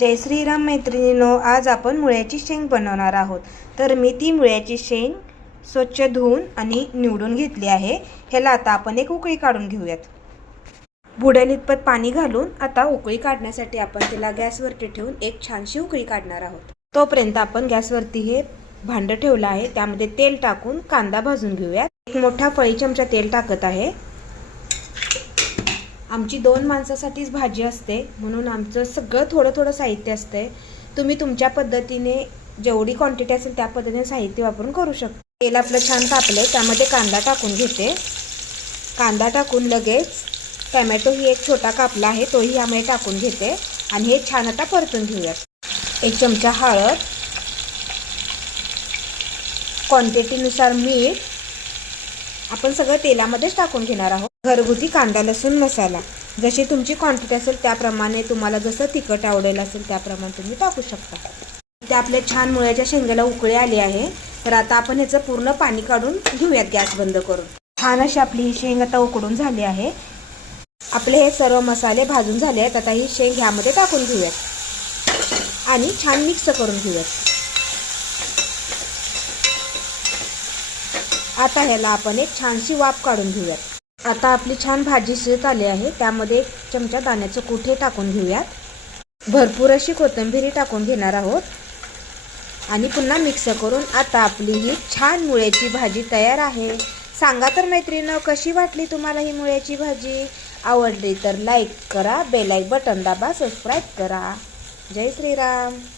जय श्रीराम मैत्रिणींनो, आज आपण मुळ्याची शेंग बनवणार आहोत। तर मी ती मुळ्याची शेंग स्वच्छ धुवून आणि निवडून घेतली आहे। ह्याला आता आपण एक उकळी काढून घेऊयात। बुडेल इतपत पाणी घालून आता उकळी काढण्यासाठी आपण त्याला गॅसवरती ठेवून एक छानशी उकळी काढणार आहोत। तोपर्यंत आपण गॅसवरती हे भांड ठेवलं आहे, त्यामध्ये तेल टाकून कांदा भाजून घेऊयात। एक मोठा फळी चमचा तेल टाकत आहे। आमची 2 माणसासाठीच भाजी असते, म्हणून आमचं सगळं थोडं थोडं साहित्य असते। तुम्ही तुमच्या पद्धतीने जेवढी क्वांटिटी असेल त्या पद्धतीने साहित्य वापरून करू शकता। तेल आपलं छान तापले, त्यामध्ये कांदा टाकून घेते। कांदा टाकून लगेच टोमॅटो ही एक छोटा कापला आहे तोही यामध्ये टाकून घेते आणि हे छान आता परतून घेऊयात। 1 चमचा हळद, क्वांटिटीनुसार मीठ आपण सगळं तेलामध्येच टाकून घेणार आहोत। घरगुती कांदा लसूण मसाला, जशी तुमची क्वांटिटी असेल त्याप्रमाणे, तुम्हाला जसं तिखट आवडेल असेल त्याप्रमाणे तुम्ही टाकू शकता। ते आपल्या छान मुळ्याच्या शेंगाला उकळी आली आहे, तर आता आपण ह्याचं पूर्ण पाणी काढून घेऊयात गॅस बंद करून। छान अशी आपली ही शेंग आता उकडून झाली आहे। आपले हे सर्व मसाले भाजून झाले आहेत। आता ही शेंग ह्यामध्ये टाकून घेऊयात आणि छान मिक्स करून घेऊयात। आता ह्याला आपण एक छानशी वाफ काढून घेऊयात। आता आपली छान भाजी शिजत आली आहे, त्यामध्ये 1 चमचा दाण्याचं कूट हे टाकून घेऊयात। भरपूर अशी कोथिंबीर टाकून घेणार आहोत आणि पुन्हा मिक्स करून आता आपली ही छान मुळ्याची भाजी तयार आहे। सांगा तर मैत्रिणींनो, कशी वाटली तुम्हाला ही मुळ्याची भाजी? आवडली तर लाईक करा, बेल बटन दाबा, सबस्क्राईब करा। जय श्रीराम।